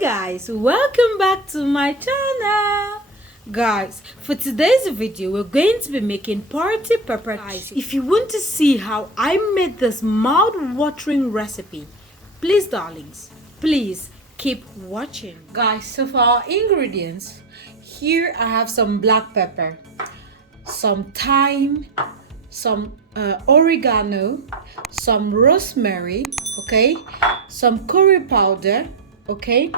Guys, welcome back to my channel. Guys, for today's video we're going to be making party pepper. Guys, if you want to see how I made this mouth-watering recipe, please darlings, please keep watching. Guys, so for our ingredients, here I have some black pepper, some thyme, some oregano, some rosemary, okay, some curry powder, okay,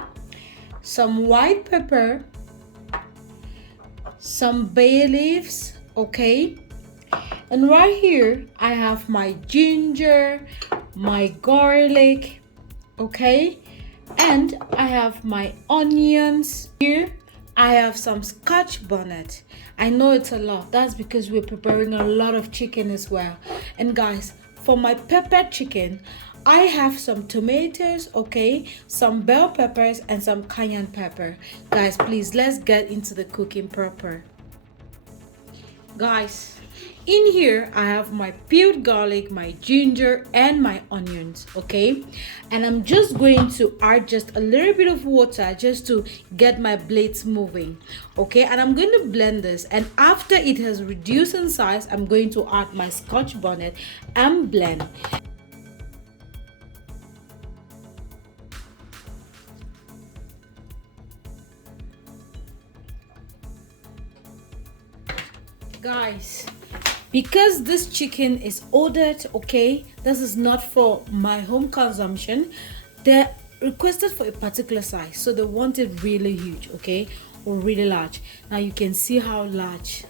some white pepper, some bay leaves, okay, and right here I have my ginger, my garlic, okay, and I have my onions. Here I have some scotch bonnet. I know it's a lot, that's because we're preparing a lot of chicken as well. And guys, for my pepper chicken, I have some tomatoes, okay, some bell peppers and some cayenne pepper. Guys, please, let's get into the cooking proper. Guys, in here I have my peeled garlic, my ginger and my onions, okay, and I'm just going to add just a little bit of water just to get my blades moving, okay, and I'm going to blend this, and after it has reduced in size, I'm going to add my scotch bonnet and blend. Guys, because this chicken is ordered, okay, this is not for my home consumption. They're requested for a particular size, so they want it really huge, okay, or really large. Now you can see how large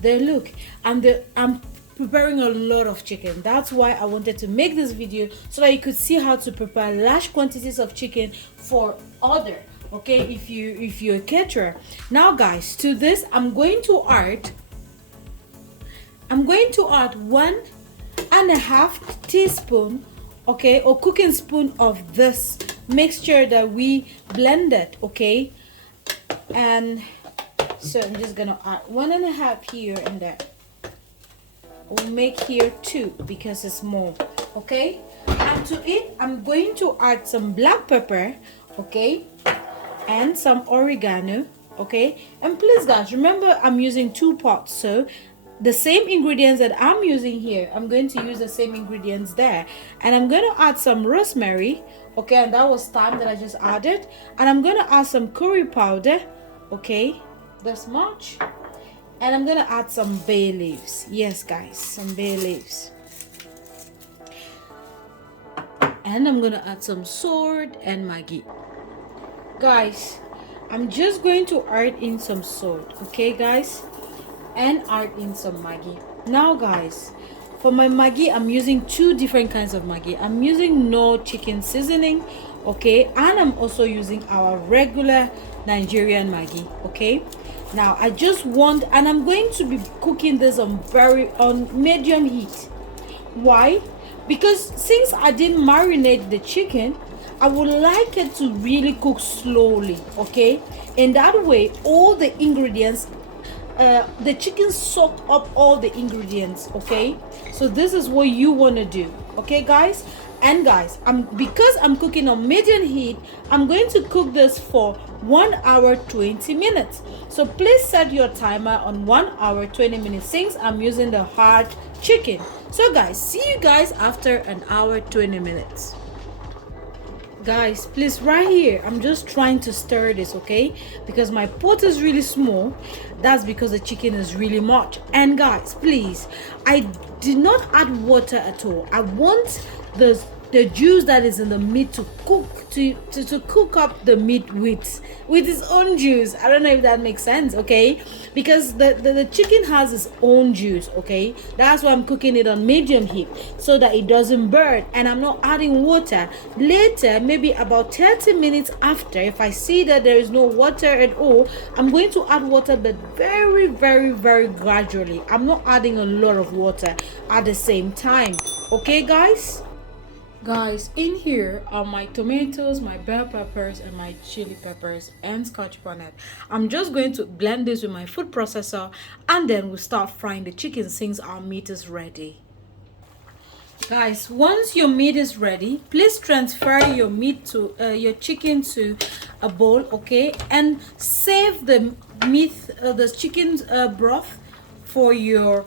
they look, and I'm preparing a lot of chicken. That's why I wanted to make this video, so that you could see how to prepare large quantities of chicken for order, okay, if you're a caterer. Now guys, to this I'm going to add 1.5 teaspoon, okay, or cooking spoon of this mixture that we blended, okay, and so I'm just gonna add 1.5 here and there. We'll make here 2 because it's more, okay, and to it I'm going to add some black pepper, okay, and some oregano, okay, and please guys, remember I'm using 2 pots, so the same ingredients that I'm using here, I'm going to use the same ingredients there, and I'm going to add some rosemary, okay, and that was thyme that I just added, and I'm going to add some curry powder, okay, this much, and I'm going to add some bay leaves. Yes guys, some bay leaves, and I'm going to add some salt and Maggi. Guys, I'm just going to add in some salt, okay guys, and add in some Maggi. Now guys, for my Maggi, I'm using 2 different kinds of Maggi. I'm using no chicken seasoning, okay, and I'm also using our regular Nigerian Maggi, okay. Now I just want, and I'm going to be cooking this on medium heat. Why? Because since I didn't marinate the chicken, I would like it to really cook slowly, okay, and that way all the ingredients, the chicken soak up all the ingredients, okay. So this is what you want to do, okay guys. And guys, because I'm cooking on medium heat, I'm going to cook this for 1 hour 20 minutes. So please set your timer on 1 hour 20 minutes since I'm using the hard chicken. So guys, see you guys after 1 hour 20 minutes. Guys, please, right here I'm just trying to stir this, okay, because my pot is really small. That's because the chicken is really much. And guys, please, I did not add water at all. I want the juice that is in the meat to cook to cook up the meat with its own juice. I don't know if that makes sense, okay, because the chicken has its own juice, okay. That's why I'm cooking it on medium heat, so that it doesn't burn, and I'm not adding water. Later, maybe about 30 minutes after, if I see that there is no water at all, I'm going to add water, but very very gradually. I'm not adding a lot of water at the same time, okay guys. Guys, in here are my tomatoes, my bell peppers and my chili peppers and scotch bonnet. I'm just going to blend this with my food processor, and then we'll start frying the chicken since our meat is ready. Guys, once your meat is ready, please transfer your meat to your chicken to a bowl, okay? And save the meat, the chicken broth for your,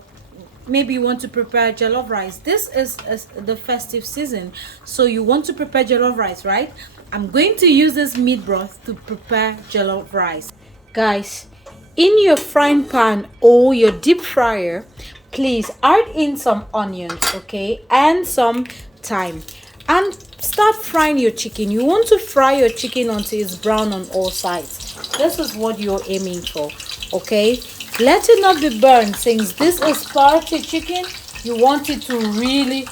maybe you want to prepare jollof rice. This is the festive season, so you want to prepare jollof rice, right? I'm going to use this meat broth to prepare jollof rice. Guys, in your frying pan or your deep fryer, please add in some onions, okay, and some thyme, and start frying your chicken. You want to fry your chicken until it's brown on all sides. This is what you're aiming for, okay? Let it not be burned. Since this is party chicken, you want it to really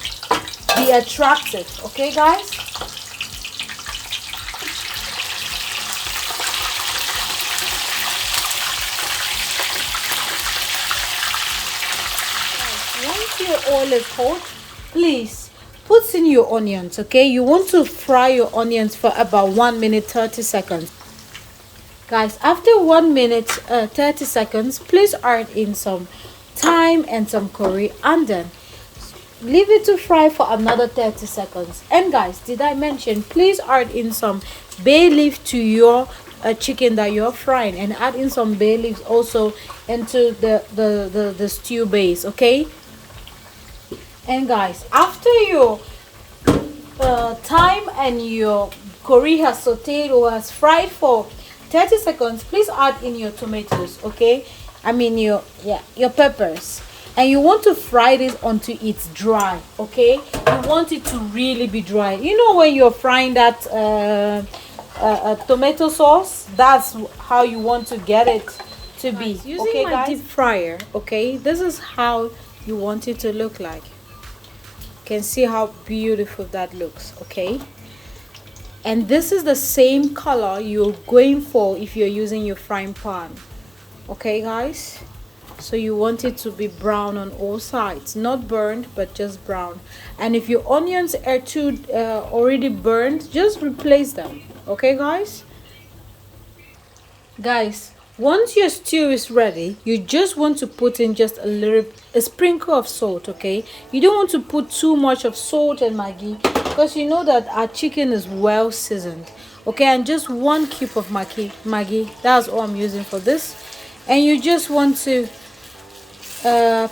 be attractive, okay guys? Once your oil is hot, please put in your onions, okay? You want to fry your onions for about 1 minute 30 seconds. Guys, after 1 minute 30 seconds, please add in some thyme and some curry, and then leave it to fry for another 30 seconds. And guys, did I mention, please add in some bay leaf to your chicken that you're frying, and add in some bay leaves also into the stew base, okay? And guys, after your thyme and your curry has sauteed or has fried for 30 seconds, please add in your tomatoes, okay? I mean your peppers. And you want to fry this until it's dry, okay? You want it to really be dry. You know, when you're frying that tomato sauce, that's how you want to get it to be. Using okay, my deep fryer, okay, this is how you want it to look like. You can see how beautiful that looks, okay? And this is the same color you're going for if you're using your frying pan, okay guys? So you want it to be brown on all sides, not burned, but just brown. And if your onions are too already burned, just replace them, okay guys? Guys, once your stew is ready, you just want to put in just a sprinkle of salt, okay? You don't want to put too much of salt and Maggi, because you know that our chicken is well seasoned, okay? And just 1 cube of Maggi, that's all I'm using for this. And you just want to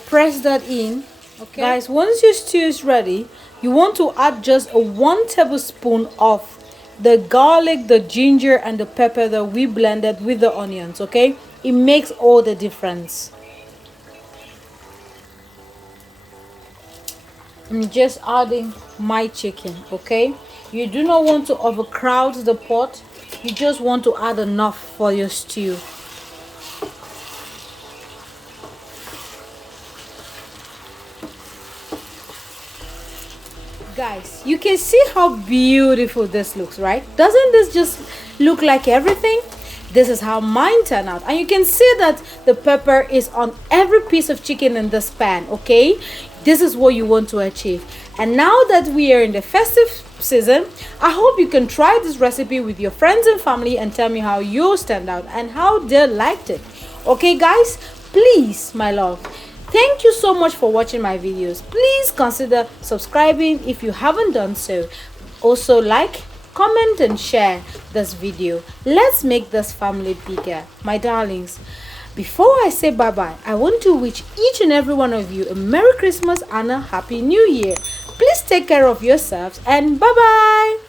press that in, okay? Guys, once your stew is ready, you want to add just 1 tablespoon of the garlic, the ginger, and the pepper that we blended with the onions, okay? It makes all the difference. I'm just adding my chicken, okay? You do not want to overcrowd the pot. You just want to add enough for your stew. Guys, you can see how beautiful this looks, right? Doesn't this just look like everything? This is how mine turned out, and you can see that the pepper is on every piece of chicken in this pan, okay? This is what you want to achieve. And now that we are in the festive season, I hope you can try this recipe with your friends and family and tell me how yours turned out and how they liked it. Okay guys, please, my love, thank you so much for watching my videos. Please consider subscribing if you haven't done so. Also like, comment and share this video. Let's make this family bigger, my darlings. Before I say bye-bye, I want to wish each and every one of you a Merry Christmas and a Happy New Year. Please take care of yourselves and bye-bye.